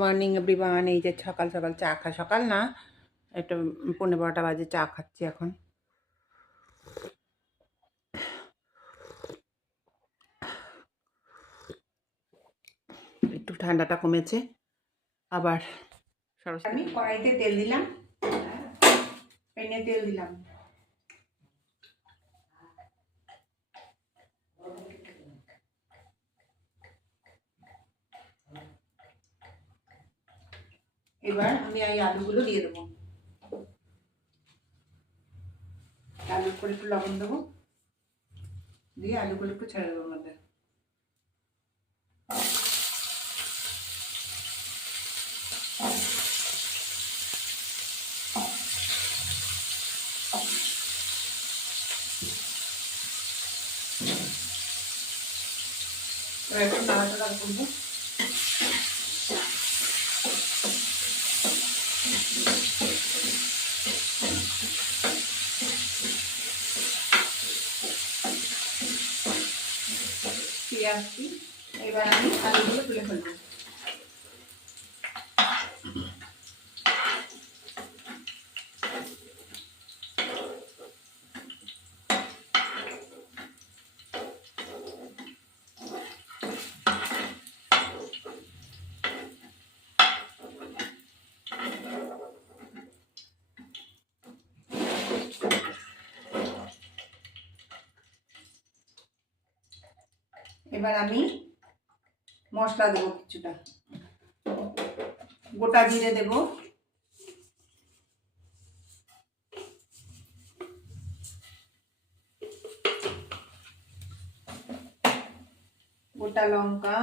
Morning everyone. এই যে সকাল সকাল চা সকাল না, একটা 11:15 বাজে চা খাচ্ছি এখন। একটু ঠান্ডাটা কমেছে আবার। আমি কড়াইতে তেল দিলাম, প্যানে তেল দিলাম। এবার আমি এই আলুগুলো দিয়ে দেবো। আলুর করে একটু লবণ দেবো, দিয়ে আলুগুলো একটু ছেড়ে দেবো মধ্যে। এবার একটু নাড়াচাড়া করবো। ফিরে আসছি, এবার আমি আলুগুলো তুলে ফেলবো। এবার আমি মশলা দেবো কিছুটা। গোটা জিরে দেব, গোটা লঙ্কা,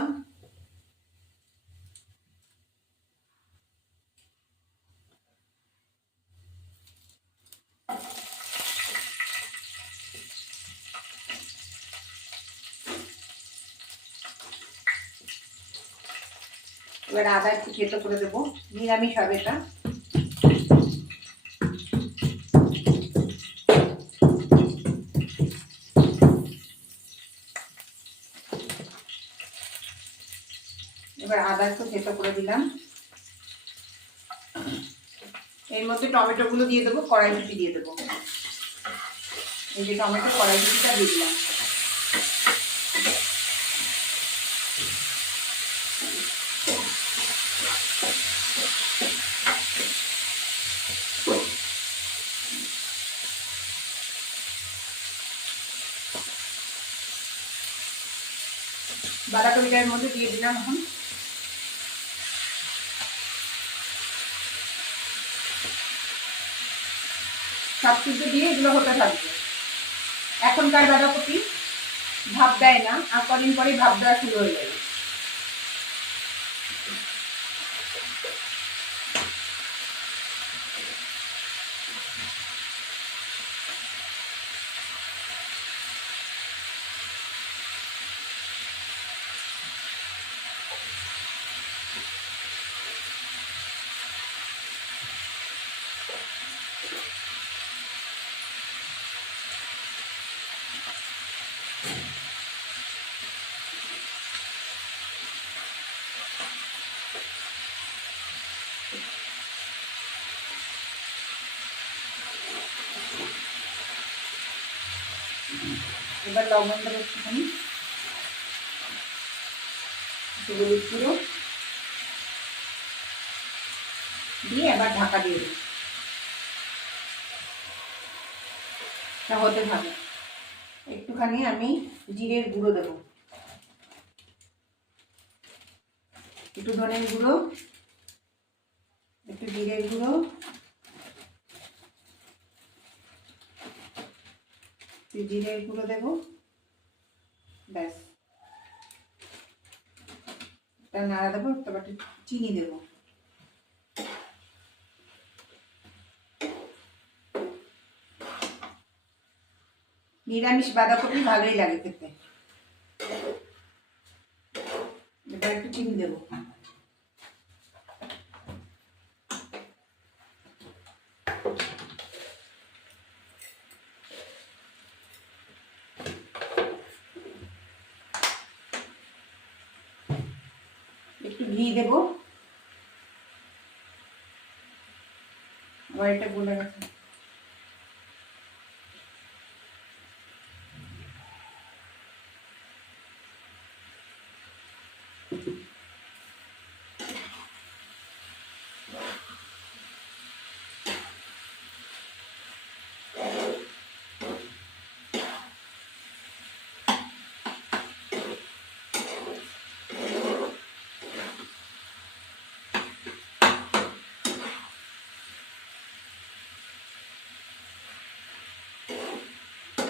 এবার আদা একটু থেতো করে দেবো। নিরামিষ হবে এটা। এবার আদা একটু থেতো করে দিলাম। এর মধ্যে টমেটো গুলো দিয়ে দেবো, কড়াইশুঁটি দিয়ে দেবো। এই যে টমেটো কড়াইশুঁটিটা দিয়ে দিলাম। বাঁধাকপিটার মধ্যে দিয়ে দিলাম। এখন সব কিছু দিয়ে এগুলো হতে থাকবে। এখনকার বাঁধাকপি ভাপ দেয় না, আর কদিন পরেই ভাপ দেওয়া শুরু হয়ে যাবে। এবার লবণ দেবো একটুখানি, হলুদ গুঁড়ো দিয়ে এবার ঢাকা দিয়ে দেবো। তা হতে থাকে। একটুখানি আমি জিরের গুঁড়ো দেবো, একটু ধনের গুঁড়ো, একটু জিরের গুঁড়ো, জিরের গুঁড়ো দেবো। ব্যাস, এটা নাড়া দেবো। তারপর একটু চিনি দেবো। নিরামিষ বাঁধাকপি ভালোই লাগে খেতে। এবার একটু চিনি দেবো। একটু ঘি দেবো। আবার এটা গলে গেছে।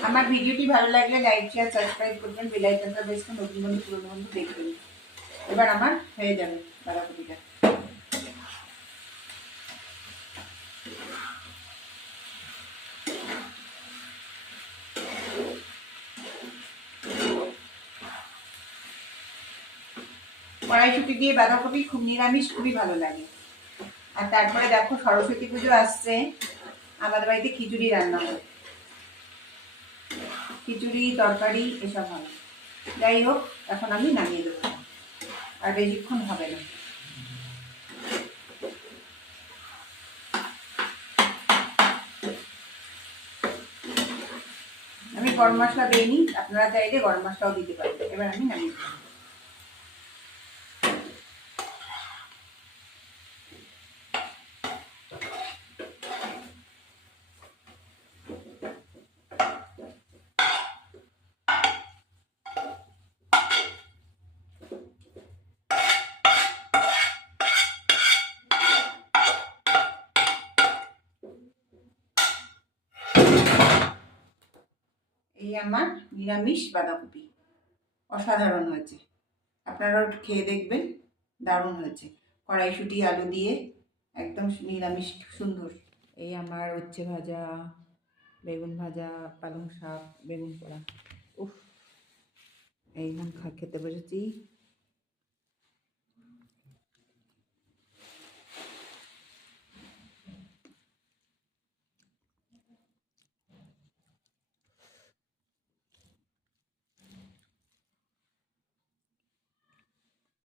আমার ভিডিওটি ভালো লাগলে লাইক শেয়ার সাবস্ক্রাইব করবেন, বেল আইকনটা প্রেস করে নতুন বন্ধু পুরনো বন্ধু দেখবেন। এবার আমার হয়ে যাবে বাঁধাকপিটা। কড়াইশুঁটি দিয়ে বাঁধাকপি খুব নিরামিষ, খুবই ভালো লাগে। আর তারপরে দেখো সরস্বতী পুজো আসছে, আমাদের বাড়িতে খিচুড়ি রান্না হয়, খিচুড়ি তরকারি এসব হয়। যাই হোক, এখন আমি নামিয়ে দেবো, আর বেশিক্ষণ হবে না। আমি গরম মশলা দিইনি, আপনারা চাইলে গরম মশলাও দিতে পারবেন। এবার আমি নামিয়ে দেবো। এই আমার নিরামিষ বাঁধাকপি, অসাধারণ হয়েছে। আপনারাও খেয়ে দেখবেন, দারুণ হয়েছে। কড়াইশুঁটি আলু দিয়ে একদম নিরামিষ সুন্দর। এই আমার উচ্ছে ভাজা, বেগুন ভাজা, পালং শাক, বেগুন পোড়া। উফ, এই খেতে বসেছি।